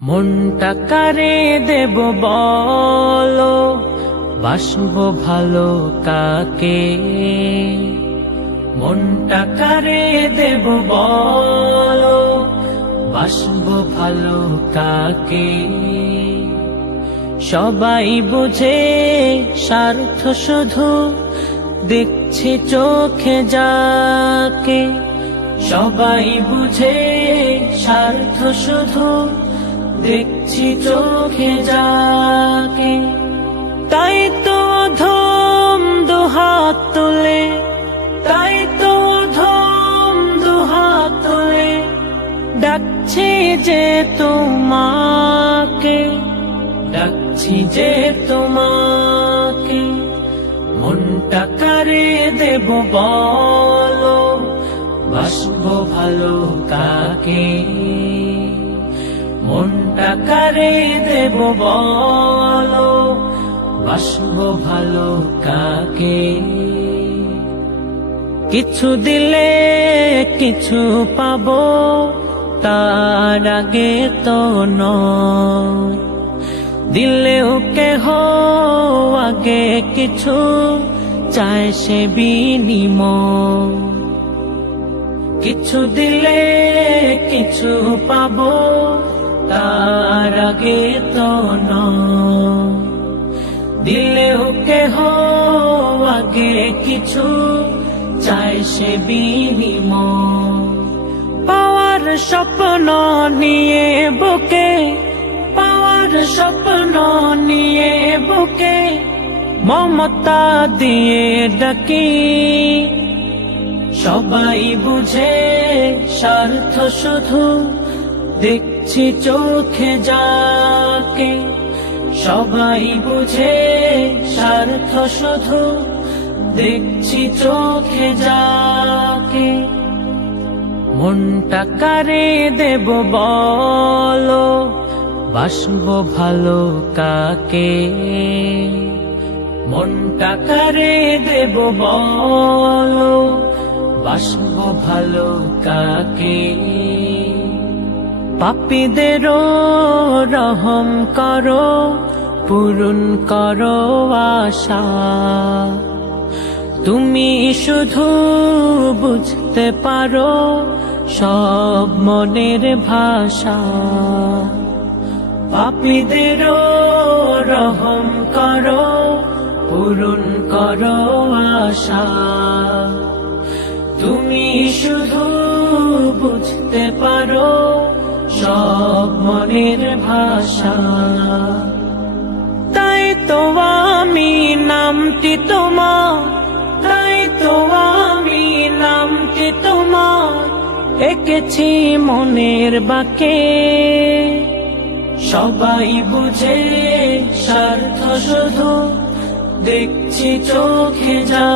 মনটা কারে দেব বলো, বাসবো ভালো কাকে। মনটা কারে দেব বলো, বাসবো ভালো কাকে। সবাই বুঝে স্বার্থ শুধু, দেখছি চোখে যাকে। সবাই বুঝে স্বার্থ শুধু, দেখছি চোখে যাকে। তাই তো অধম দুহাত তুলে, তাই তো অধম দুহাত তুলে ডাকছি যে তোমাকে, ডাকছি যে তোমাকে। মনটা কারে দেব বলো, বাসবো ভালো কাকে। মনটা কারে দেব বলো, বাসবো ভালো কাকে। কিছু দিলে কিছু পাবো, তার আগে তো নয়। দিলেও কেহ আগে কিছু চায় সে বিনিময়। কিছু দিলে কিছু পাবো, তার আগে তো নয়। দিলেও কেহ আগে কিছু চায় সে বিনিময়। পাওয়ার স্বপ্ন নিয়ে বুকে, পাওয়ার স্বপ্ন নিয়ে বুকে মমতা দিয়ে ডাকি। সবাই বুঝে স্বার্থ শুধু, দেখছি চোখে যাকে। সবাই বুঝে স্বার্থ শুধু, দেখছি চোখে যাকে। মনটা কারে দেব বলো, বাসবো ভালো কাকে। মনটা কারে দেব বলো, বাসবো ভালো কাকে। পাপীদেরও রহম করো, পূরণ করো আশা। তুমি শুধু বুঝতে পারো সব মনের ভাষা। পাপীদেরও রহম করো, পূরণ করো আশা। তুমি শুধু বুঝতে পারো সব মনের ভাষা। তাই তো আমি নামটি তোমার, তাই তো আমি নামটি তোমার এঁকেছি মনের বাঁকে। সবাই বুঝে স্বার্থ শুধু, দেখছি চোখে যা।